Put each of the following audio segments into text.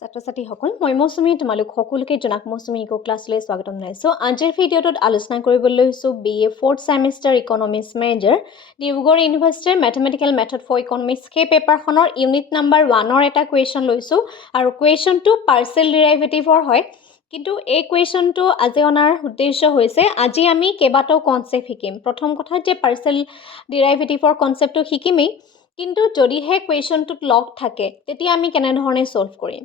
ছাত্ৰ-ছাত্ৰীসকল মই মৌচুমী তোমালোক সকলোকে জনাক মৌচুমী ইকো ক্লাছলৈ স্বাগতম জনাইছোঁ। আজিৰ ভিডিঅ'টোত আলোচনা কৰিবলৈ লৈছোঁ BA 4th semester economics major Dibrugarh ইউনিভাৰ্চিটিৰ মেথমেটিকেল মেথড ফৰ ইকনমিক্স সেই পেপাৰখনৰ ইউনিট নাম্বাৰ 1ৰ এটা কুৱেশ্যন লৈছোঁ আৰু কুৱেশ্যনটো পাৰ্চিয়েল ডিৰাইভেটিভৰ হয়। কিন্তু এই কুৱেশ্যনটো আজি অনাৰ উদ্দেশ্য হৈছে আজি আমি কেইবাটাও কনচেপ্ট শিকিম। প্ৰথম কথা যে পাৰ্চিয়েল ডিৰাইভেটিভৰ কনচেপ্টটো শিকিমেই, কিন্তু যদিহে কুৱেশ্যনটোত লগ থাকে তেতিয়া আমি কেনেধৰণে ছল্ভ কৰিম।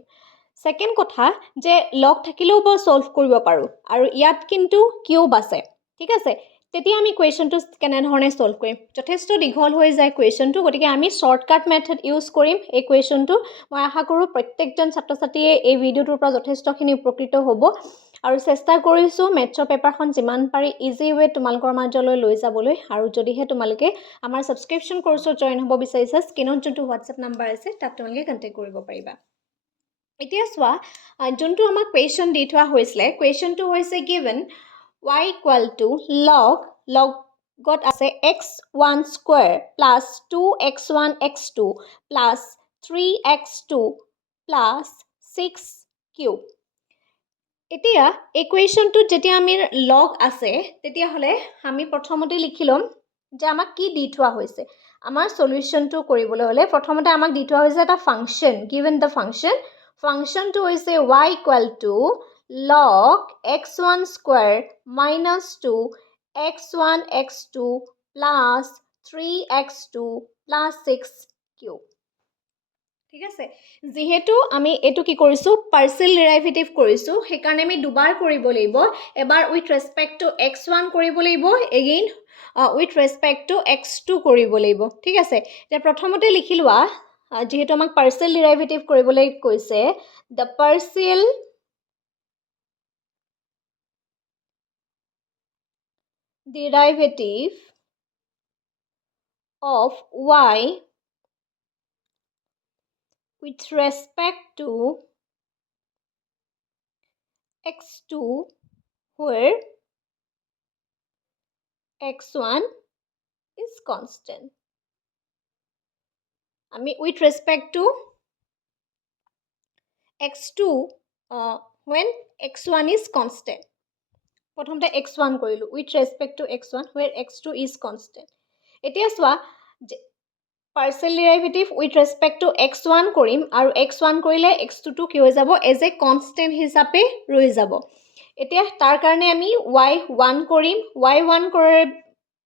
ছেকেণ্ড কথা যে লগ থাকিলেও বা ছল্ভ কৰিব পাৰোঁ আৰু ইয়াত কিন্তু কিউব আছে, ঠিক আছে। তেতিয়া আমি কুৱেশ্যনটো কেনেধৰণে ছল্ভ কৰিম। যথেষ্ট দীঘল হৈ যায় কুৱেশ্যনটো, গতিকে আমি শ্বৰ্টকাট মেথড ইউজ কৰিম এই কুৱেশ্যনটো। মই আশা কৰোঁ প্ৰত্যেকজন ছাত্ৰ ছাত্ৰীয়ে এই ভিডিঅ'টোৰ পৰা যথেষ্টখিনি উপকৃত হ'ব আৰু চেষ্টা কৰিছোঁ মেথছৰ পেপাৰখন যিমান পাৰি ইজি ৱে তোমালোকৰ মাজলৈ লৈ যাবলৈ। আৰু যদিহে তোমালোকে আমাৰ ছাবস্ক্ৰিপশ্যন কৰ্চত জইন হ'ব বিচাৰিছা, স্ক্ৰীনত যোনটো হোৱাটছএপ নাম্বাৰ আছে তাত তোমালোকে কণ্টেক্ট কৰিব পাৰিবা। এতিয়া চোৱা, যোনটো আমাক কুৱেশ্যন দি থোৱা হৈছিলে, কুৱেশ্যনটো হৈছে গিভেন y ইকুৱেল টু লগত আছে x1 square plus 2x1 x2 plus 3x2 plus 6 cube. এতিয়া এই কুৱেশ্যনটোত যেতিয়া আমি লগ আছে তেতিয়াহ'লে আমি প্ৰথমতে লিখি ল'ম যে আমাক কি দি থোৱা হৈছে। আমাৰ সলিউশ্যনটো কৰিবলৈ হ'লে প্ৰথমতে আমাক দি থোৱা হৈছে এটা ফাংচন, গিভেন দ্য ফাংচনটো হৈছে y equal to log x1 square minus 2x1 x2 plus 3x2 plus 6 cube. ঠিক আছে, যিহেতু আমি এইটো কি কৰিছোঁ পাৰ্চিয়েল ডিৰাইভেটিভ কৰিছোঁ, সেইকাৰণে আমি দুবাৰ কৰিব লাগিব। এবাৰ উইথ ৰেচপেক্ট টু x1 কৰিব লাগিব, again with respect two x2 কৰিব লাগিব। ঠিক আছে, এতিয়া প্ৰথমতে লিখি লোৱা, যিহেতু আমাক পাৰ্চিয়েল ডিৰাইভেটিভ কৰিবলৈ কৈছে, the partial derivative of y with respect to x2 where x1 is constant. আমি with respect to x2 when x1 is constant. প্ৰথমতে x1 কৰিলোঁ with respect to x1 where x2 is constant. এতিয়া চোৱা, partial derivative with respect to x1 কৰিম আৰু x1 কৰিলে x2টো কি হৈ যাব এজ এ কনষ্টেণ্ট হিচাপে ৰৈ যাব। এতিয়া তাৰ কাৰণে আমি y1 কৰিম। y1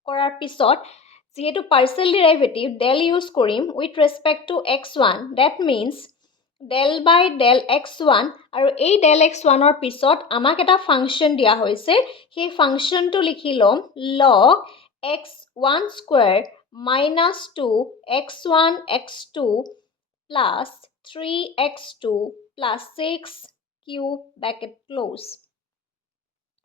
কৰাৰ পিছত যিহেতু পাৰ্চিয়েল ডিৰাইভেটিভ ডেল ইউজ কৰিম with respect to x1, that means del by del x1, আৰু এই ডেল x1ৰ পিছত আমাক এটা ফাংচন দিয়া হৈছে, সেই ফাংচনটো লিখি ল'ম লগ x1 square minus 2x1 x2 plus 3x2 plus 6 cube bracket close.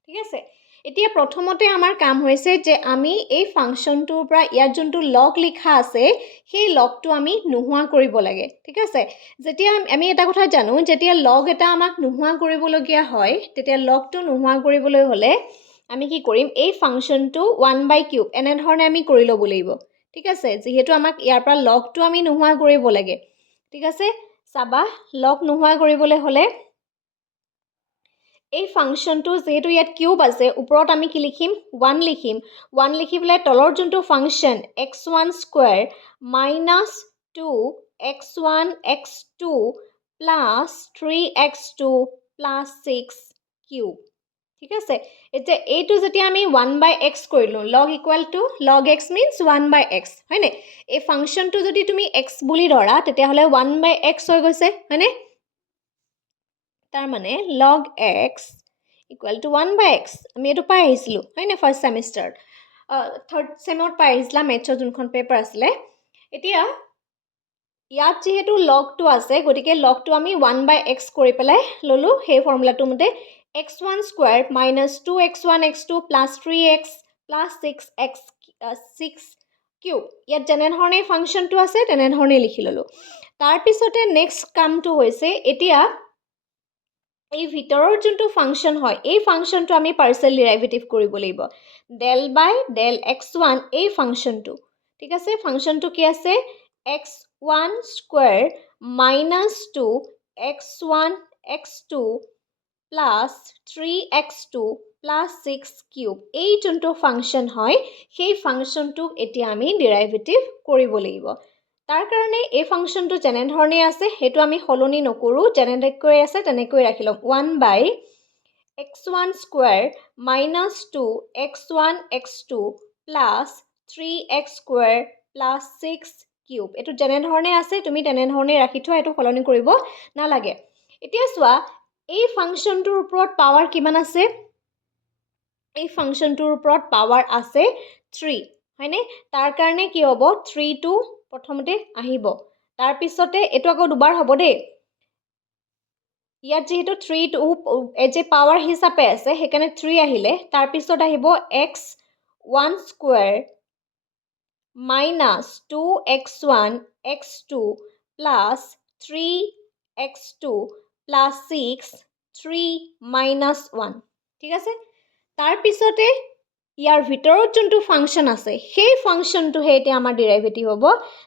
ঠিক আছে, এতিয়া প্ৰথমতে আমাৰ কাম হৈছে যে আমি এই ফাংচনটোৰ পৰা ইয়াত যোনটো লগ লিখা আছে সেই লগটো আমি নোহোৱা কৰিব লাগে। ঠিক আছে, যেতিয়া আমি এটা কথা জানো, যেতিয়া লগ এটা আমাক নোহোৱা কৰিবলগীয়া হয় তেতিয়া লগটো নোহোৱা কৰিবলৈ হ'লে আমি কি কৰিম, এই ফাংচনটো 1/কিউব এনেধৰণে আমি কৰি ল'ব লাগিব। ঠিক আছে, যিহেতু আমাক ইয়াৰ পৰা লগটো আমি নোহোৱা কৰিব লাগে। ঠিক আছে, চাবা লগ নোহোৱা কৰিবলৈ হ'লে এই ফাংচনটো যিহেতু ইয়াত কিউব আছে, ওপৰত আমি কি লিখিম 1 লিখিম। 1 লিখি পেলাই তলৰ যোনটো function x1 square minus 2x1 x2 plus 3x2 plus 6 cube. ঠিক আছে, এতিয়া এইটো যেতিয়া আমি 1/x কৰিলোঁ, log equal to log x means 1/x, হয়নে? এই ফাংচনটো যদি তুমি x বুলি ধৰা তেতিয়াহ'লে 1/x হৈ গৈছে, হয়নে? তাৰমানে লগ x ইকুৱেল টু 1/x। আমি এইটো পাই আহিছিলোঁ, হয়নে? ফাৰ্ষ্ট ছেমিষ্টাৰত, থাৰ্ড ছেমত পাই আহিছিলা মেথছৰ যোনখন পেপাৰ আছিলে। এতিয়া ইয়াত যিহেতু লগটো আছে, গতিকে লগটো আমি 1/x কৰি পেলাই ল'লোঁ সেই ফৰ্মুলাটোৰ মতে x1 square minus 2x1 x2 plus 3x plus 6 cube. ইয়াত যেনেধৰণে ফাংচনটো আছে তেনেধৰণে লিখি ল'লোঁ। তাৰপিছতে নেক্সট কামটো হৈছে, এতিয়া এই ভিতৰৰ যোনটো ফাংচন হয় এই ফাংচনটো আমি পাৰ্চিয়েল ডিৰাইভেটিভ কৰিব লাগিব। ডেল বাই ডেল x1 এই ফাংচনটো। ঠিক আছে, ফাংচনটো কি আছে x1 square minus 2 x1 x2 plus 3x2 plus 6 cube এই যোনটো ফাংচন হয় সেই ফাংচনটো এতিয়া আমি ডেৰিভেটিভ কৰিব লাগিব তাৰ কাৰণে এই ফাংচনটো যেনে ধৰণে আছে হেতু আমি হলনি নকৰো যেনেকৈ আছে তেনেকৈ ৰাখিলম 1 by x1 square minus 2 x1 x2 plus 3x square plus 6 cube এটো যেনে ধৰণে আছে তুমি তেনে ধৰণে ৰাখি থোৱা এটো হলনি কৰিব নালাগে এতিয়া চোৱা এই ফাংচনটোৰ ওপৰত পাৱাৰ কিমান আছে এই ফাংচনটোৰ ওপৰত পাৱাৰ আছে 3 হয়নে তাৰ কাৰণে কি হ'ব 3 টো প্ৰথমতে আহিব তাৰ পিছতে এটো আকৌ দুবাৰ হ'ব দেই ইয়াত যেহেতু 3 টো এজে পাৱাৰ হিচাপে আছে হেকানে 3 আহিলে তাৰ পিছত আহিব x1 square minus 2x1 x2 plus 3x2 plus 6 3 minus 1 ঠিক আছে তাৰ পিছতে ইয়াৰ ভিতৰত যোনটো ফাংচন আছে সেই ফাংচনটো হেতে আমাৰ ডেৰিভেটিভ হ'ব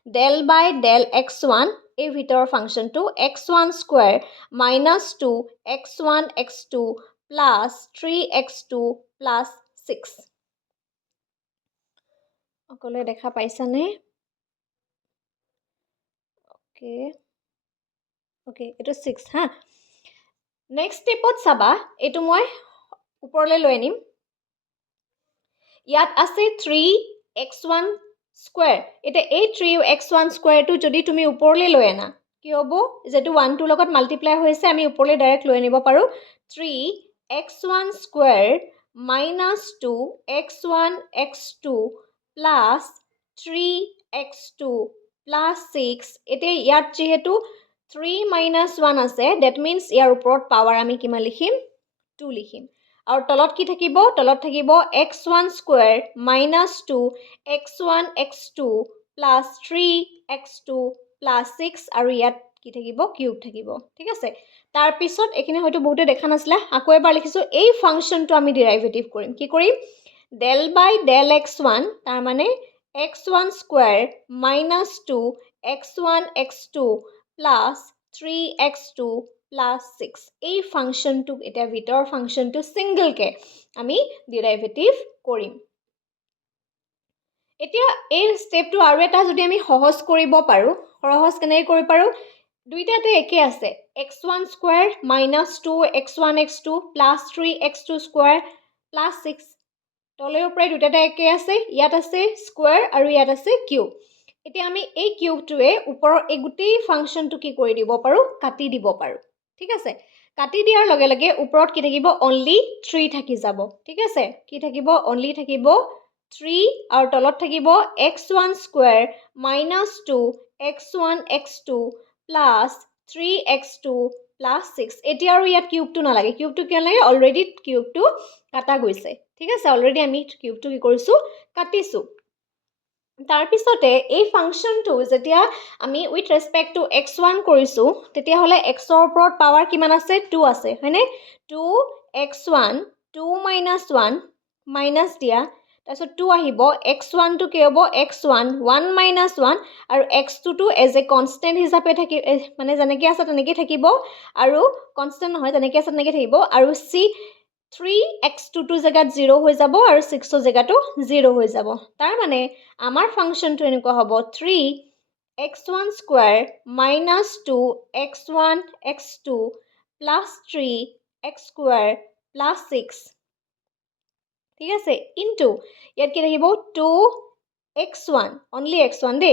del by del x1 এই ভিতৰৰ ফাংচনটো x1 square minus 2 x1 x2 plus 3x2 plus 6 অকলে দেখা পাইছানে ওকে এটো 6 হা নেক্সট স্টেপত চাবা এটো মই উপৰলৈ লৈ আনিম ইয়াত আছে 3x1 square এটা এই 3x1 square টো যদি তুমি উপৰলৈ লৈ আনা কি হ'ব যেটো 1 টো লগত মাল্টিপ্লাই হৈছে আমি উপৰলৈ ডাইৰেক্ট লৈ আনিব পাৰো 3x1 square minus 2x1 x2 plus 3x2 plus 6 এটা ইয়াত যেহেতু 3 minus 1 আছে that means ইয়াৰ ওপৰত পাৱাৰ আমি কিমান লিখিম 2 লিখিম আৰু তলত কি থাকিব তলত থাকিব x1 square minus 2 x1 x2 plus 3x2 plus 6 আৰু ইয়াত কি থাকিব কিউব থাকিব ঠিক আছে তাৰ পিছত এখিনি হয়তো বহুতে দেখা নাছিলা আকৌ এবাৰ লিখিছো এই ফাংচনটো আমি ডেৰিভেটিভ কৰিম কি কৰিম del by del x1 তাৰ মানে x1 square minus 2 x1 x2 plus 3x2 plus 6 এই ফাংচনটো এটা ভিতৰ ফাংচনটো সিঙ্গল কে আমি ডেৰিভেটিভ কৰিম এতিয়া এই স্টেপটো আৰু এটা যদি আমি সহজ কৰিব পাৰো সহজ কেনে কৰিব পাৰো দুইটাতে একে আছে x1 square minus 2 x1 x2 plus 3x2 square plus 6 তলে ওপৰে দুইটাতে একে আছে ইয়াত আছে স্কয়াৰ আৰু ইয়াত আছে কিউব এতিয়া আমি এই কিউবটোৱে ওপৰৰ এই গুটেই ফাংচনটো কি কৰি দিব পাৰো কাটি দিব পাৰো ঠিক আছে কাটি দিয়াৰ লগে লগে ওপৰত কি থাকিব only 3 থাকি যাব ঠিক আছে কি থাকিব only থাকিব 3 আৰু তলত থাকিব x1 square minus 2 x1 x2 plus 3x2 plus 6 এতিয়া আৰু ইয়াত কিউবটো নালাগে কিউবটো কিয় লাগে অলৰেডি কিউবটো কাটা গৈছে ঠিক আছে অলৰেডি আমি কিউবটো কি কৰিছো কাটিছো তাৰ পিছতে এই ফাংচনটো যেতিয়া আমি উইথ ৰেসপেক্ট টু x1 কৰিছো তেতিয়া হলে x ৰ ওপৰত পাৱাৰ কিমান আছে 2 আছে হয়নে 2x1 2 minus 1 minus দিয়া তাৰপিছত 2 আহিব x1 টো কি হ'ব x1 1 minus 1 আৰু x2 টো এজ এ কনস্ট্যান্ট হিচাপে থাকি মানে যেনেকৈ আছে তেনেকৈ থাকিব আৰু কনস্ট্যান্ট নহয় যেনেকৈ আছে তেনেকৈ থাকিব আৰু c 3x2 টো জায়গাত 0 হৈ যাব আৰু 6 ৰ জায়গাটো 0 হৈ যাব তাৰ মানে আমাৰ ফাংচনটো এনেকুৱা হ'ব 3x1 square minus 2x1 x2 plus 3x square plus 6 ঠিক আছে ইনটু ইয়াত কি থাকিব 2x1 only x1 De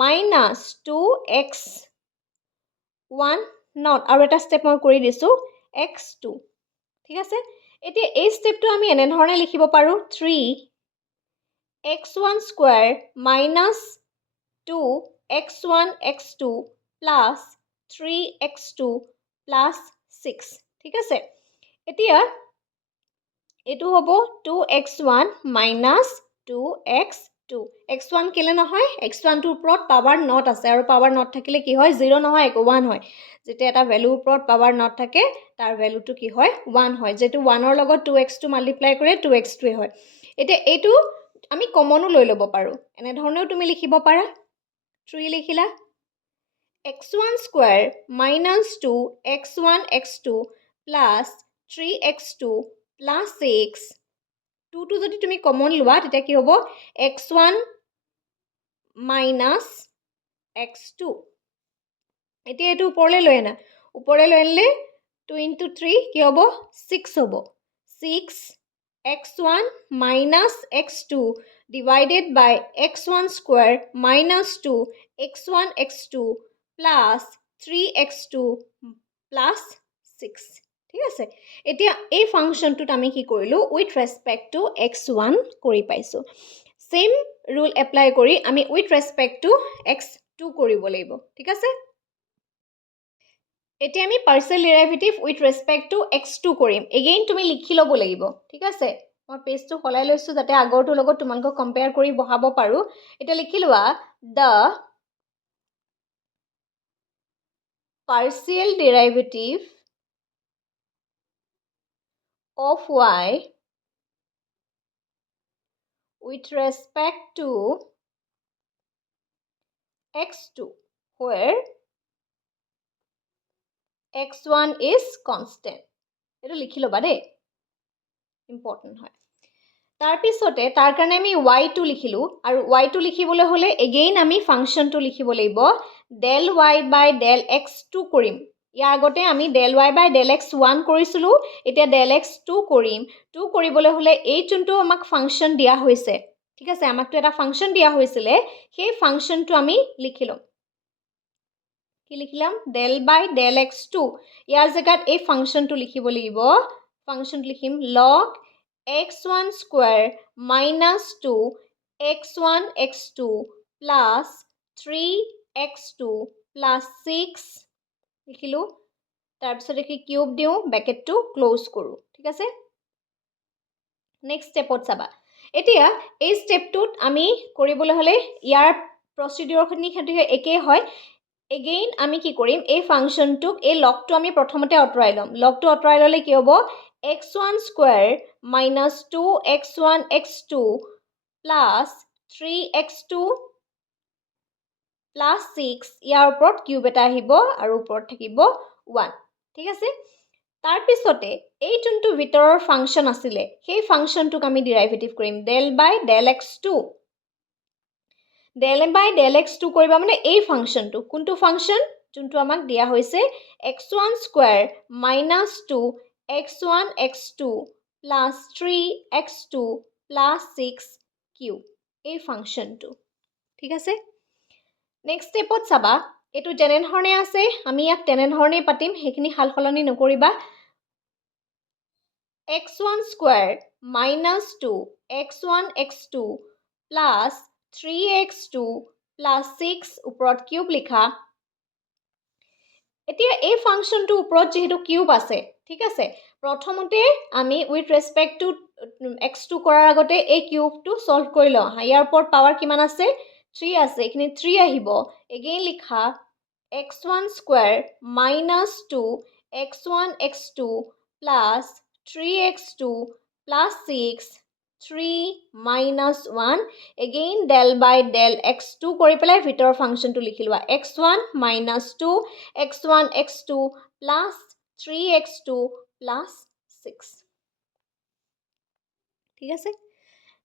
minus 2x1 not আৰু এটা স্টেপ মই কৰি দিছো x2 ঠিক আছে এতিয়া এই স্টেপটো আমি এনে ধৰণে লিখিব পাৰো 3x1 square minus 2x1 x2 plus 3x2 plus 6 ঠিক আছে এতিয়া এটো হ'ব 2x1 minus 2x2 x1 কেলে নহয় x1 টোৰ ওপৰত পাৱাৰ নট আছে আৰু পাৱাৰ নট থাকিলে কি হয় 0 নহয় একো 1 হয় যেতে এটা ভ্যালুৰ ওপৰত পাৱাৰ নট থাকে তাৰ ভ্যালুটো কি হয় 1 হয় যেটো 1 ৰ লগত 2x2 মাল্টিপ্লাই কৰে 2x2 হয় এতিয়া এটো আমি কমনো লৈ লব পাৰো এনে ধৰণেও তুমি লিখিব পাৰা 3 লিখিলা x1 square minus 2 x1 x2 plus 3x2 plus 6 2 to যদি তুমি কমন লোৱা তেতিয়া কি হ'ব x1 minus x2 এতিয়া এটো উপৰলৈ লৈ আনা উপৰলৈ লৈ আনিলে 2 into 3 কি হ'ব 6 হ'ব 6 x1 minus x2 divided by x1 square minus 2 x1 x2 plus 3x2 plus 6 ঠিক আছে এতিয়া এই ফাংশনটোত আমি কি কৰিলো with respect to x1 কৰি পাইছো same rule apply কৰি আমি with respect to x2 কৰিব লাগিব ঠিক আছে এতিয়া আমি partial derivative with respect to x2 কৰিম again তুমি লিখি ল'ব লাগিব ঠিক আছে মই পেজটো খলাই লৈছো যাতে আগৰটো লগত তোমালোকক কম্পেয়াৰ কৰি বহাব পাৰো এটা লিখি লোৱা the partial derivative of y with respect to x2 where x1 is constant এটো লিখি লবা দে ইম্পৰ্টেন্ট হয় তাৰ পিছতে তাৰ কাৰণে আমি y2 লিখিলো আৰু y2 লিখিবলৈ হলে again আমি ফাংশনটো লিখিব লাগিব del y by del x2 কৰিম ইয়াৰ আগতে আমি del y by del x1 কৰিছিলো এতিয়া del x2 কৰিম 2 কৰিবলৈ হলে এই যোনটো আমাক ফাংশন দিয়া হৈছে ঠিক আছে আমাকটো এটা ফাংশন দিয়া হৈছিলে সেই ফাংশনটো আমি লিখিলো কি লিখিলাম del by del x2 ইয়াৰ জায়গাত এই ফাংশনটো লিখিব লাগিব ফাংশন লিখিম log x1 square minus 2 x1 x2 plus 3x2 plus 6 লিখিলো তাৰ পিছত কি কিউব দিও ব্ৰ্যাকেটটো ক্লোজ কৰো ঠিক আছে নেক্সট স্টেপত চাবা এতিয়া এই স্টেপটোত আমি কৰিবলৈ হলে ইয়াৰ প্ৰসিডিউৰখিনি খেতি একে হয় again আমি কি কৰিম এই ফাংশনটোক এই লগটো আমি প্ৰথমতে অতৰাই লম লগটো অতৰাই ললে কি হ'ব x1 square minus 2x1 x2 plus 3x2 plus 6 ইয়াৰ ওপৰত কিউব এটা আহিব আৰু ওপৰত থাকিব 1 ঠিক আছে তাৰ পিছতে এই যোনটো ভিতৰৰ ফাংশন আছিলে সেই ফাংশনটোক আমি ডেৰিভেটিভ কৰিম del by del x2 del by del x2 কৰিবা মানে এই ফাংশনটো কোনটো ফাংশন যোনটো আমাক দিয়া হৈছে x1 square minus 2 x1 x2 plus 3x2 plus 6 cube এই ফাংশনটো ঠিক আছে নেক্সট স্টেপত চাবা এটো জেনে ধৰণে আছে আমি ইয়াক তেনে ধৰণে পাতিম হেখিনি হালখলনি নকৰিবা x1 square minus 2 x1 x2 plus 3x2 plus 6 ওপৰত কিউব লিখা এতিয়া এই ফাংশনটো ওপৰত যেহেতু কিউব আছে ঠিক আছে প্ৰথমতে আমি with respect to x2 কৰাৰ আগতে এই কিউবটো সলভ কৰি লওঁ ইয়াৰ ওপৰত পাৱাৰ কিমান আছে 3 আছে এখিনি 3 আহিব again লিখা x1 square minus 2 x1 x2 plus 3x2 plus 6 3 minus 1 again del by del x2 কৰি পেলাই ভিতৰৰ ফাংশনটো লিখিলৱা x1 minus 2 x1 x2 plus 3x2 plus 6 ঠিক আছে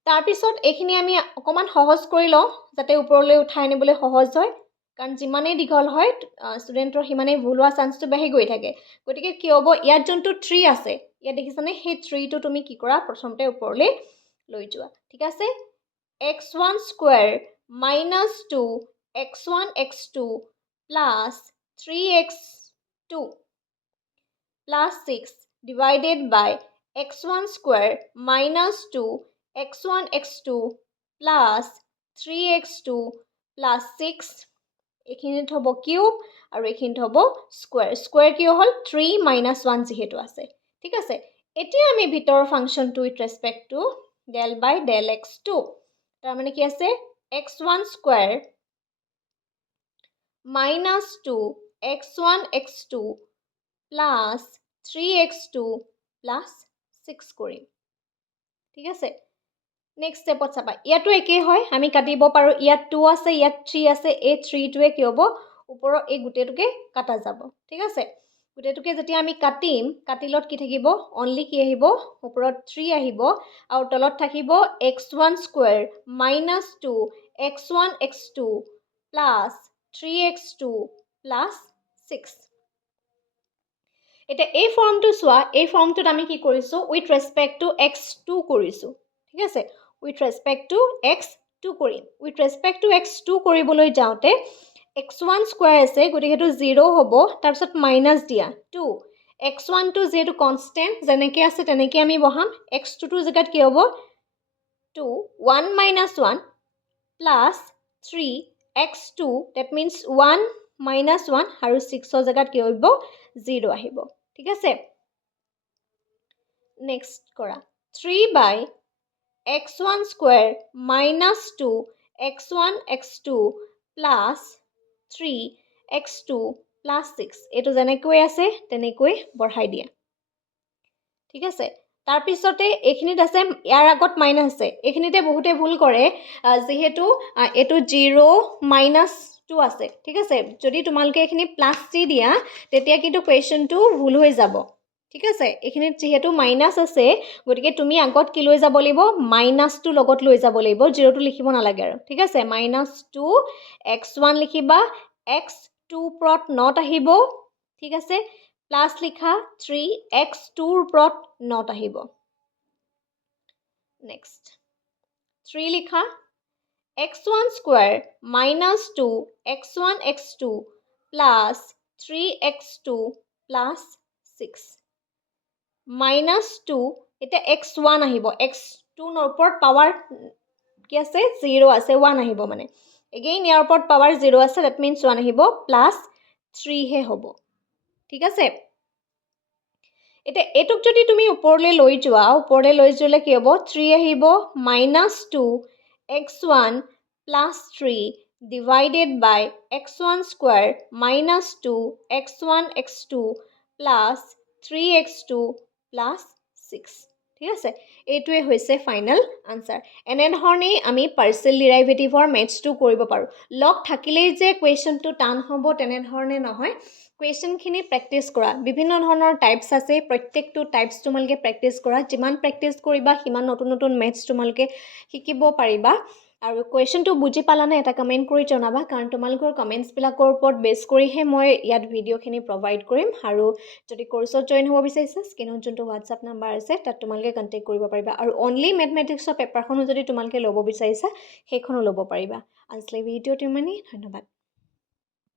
তাৰ পিছত এখিনি আমি অকমান সহজ কৰি লওঁ যাতে ওপৰলৈ উঠাই আনিবলৈ সহজ হয় কাৰণ যিমানে দীঘল হয় ষ্টুডেন্টৰ হিমানে ভুল হোৱা চান্সটো বাঢ়ি গৈ থাকে গতিকে কি হ'ব ইয়াত যোনটো 3 আছে ইয়াত দেখিছানে সেই 3 টো তুমি কি কৰা প্ৰথমতে ওপৰলৈ লৈ যোৱা ঠিক আছে x1 square minus 2 x1 x2 plus 3x2 plus 6 divided by x1 square minus 2 x1 x2 plus 3x2 plus 6 এখিনিত হ'ব কিউব আৰু এখিনিত হ'ব স্কয়াৰ স্কয়াৰ কি হ'ল 3 minus 1 যেহেতু আছে ঠিক আছে এতিয়া আমি ভিতৰ ফাংশনটো with respect to del by del x2 তাৰ মানে কি আছে x1 square minus 2 x1 x2 plus 3x2 plus 6 কৰিম ঠিক আছে নেক্সট স্টেপত চাবা ইয়াতো একে হয় আমি কাটিব পাৰো ইয়াত 2 আছে ইয়াত 3 আছে এই 3 টোৱে কি হ'ব ওপৰৰ এই গোটেইটোকে কাটা যাব ঠিক আছে গোটেইটোকে যেতিয়া আমি কাটিম কাটিলত কি থাকিব অনলি কি আহিব ওপৰত 3 আহিব আৰু তলত থাকিব x1 square minus 2 x1 x2 plus 3x2 plus 6 এটা এই ফৰ্মটো চোৱা এই ফৰ্মটোত আমি কি কৰিছো উইথ ৰেসপেক্ট টু x2 কৰিছো ঠিক আছে উইথ ৰেসপেক্ট টু x2 কৰিম উইথ ৰেসপেক্ট টু x2 কৰিবলৈ যাওঁতে x1 স্কয়াৰ আছে গতিকেটো 0 হ'ব তাৰ পিছত মাইনাস দিয়া 2 x1 টো যেটো কনস্ট্যান্ট যেনেকৈ আছে তেনেকৈ আমি বহাম x2 টো জায়গাত কি হ'ব 2 1 minus 1 plus 3 x2 that means 1 minus 1 আৰু 6 জায়গাত কি হ'ব 0 আহিব ঠিক আছে নেক্সট কৰা 3 by x1 square minus 2 x1 x2 plus 3 x2 plus 6 এটো যেনেকৈ আছে তেনেকৈ বঢ়াই দিয়া ঠিক আছে তাৰ পিছতে এইখিনিত আছে ইয়াৰ আগত মাইনাস আছে এইখিনিতে বহুতে ভুল কৰে যেহেতু এটো 0 minus 2 আছে ঠিক আছে যদি তোমালকে এখিনি প্লাস 3 দিয়া তেতিয়া কিন্তু কোৱেশ্চনটো ভুল হৈ যাব ঠিক আছে এখিনিত যেহেতু মাইনাস আছে গতিকে তুমি আগত কি লৈ যাব লাগিব মাইনাস টু লগত লৈ যাব লাগিব 0 টো লিখিব নালাগে আৰু ঠিক আছে -2 x1 লিখিবা x2 ওপৰত নট আহিব ঠিক আছে প্লাস লিখা 3 x2 ওপৰত নট আহিব নেক্সট 3 লিখা x1 square minus 2 x1 x2 plus 3x2 plus 6 minus 2 এটা x1 আহিব x2 ৰ ওপৰত পাৱাৰ কি আছে 0 আছে 1 আহিব মানে again ইয়াৰ ওপৰত পাৱাৰ 0 আছে that means 1 আহিব plus 3 হে হ'ব ঠিক আছে এটা এটুক যদি তুমি ওপৰলৈ লৈ যোৱা কি হ'ব 3 আহিব -2 x1 plus 3 divided by x1 square minus 2 x1 x2 plus 3x2 plus 6 ঠিক আছে এইটোৱে হৈছে ফাইনাল আনসাৰ এনে ধৰণে আমি পাৰ্সিয়াল ডেৰিভেটিভৰ মেথছটো কৰিব পাৰো লগ থাকিলেই যে কোৱেশ্চনটো টান হ'ব তেনে ধৰণে নহয় কোৱেশ্চনখিনি প্ৰেক্টিছ কৰা বিভিন্ন ধৰণৰ টাইপস আছে প্ৰত্যেকটো টাইপস তোমালকে প্ৰেক্টিছ কৰা যিমান প্ৰেক্টিছ কৰিবা সিমান নতুন নতুন মেথছ তোমালকে শিকিব পাৰিবা আৰু কোৱেশ্চনটো বুজি পালানে এটা কমেন্ট কৰি জনাবা কাৰণ তোমালকৰ কমেন্টছ বিলাকৰ ওপৰত বেছ কৰিহে মই ইয়াত ভিডিওখিনি প্ৰভাইড কৰিম আৰু যদি কোৰ্সত জয়েন হ'ব বিচাৰিছা স্ক্ৰিনত যোনটো WhatsApp নাম্বাৰ আছে তাত তোমালকে কন্টাক্ট কৰিব পাৰিবা আৰু অনলি ম্যাথমেটিক্সৰ পেপাৰখনো যদি তোমালকে ল'ব বিচাৰিছা সেইখনো ল'ব পাৰিবা আজিলৈ ভিডিওটো ইমানেই ধন্যবাদ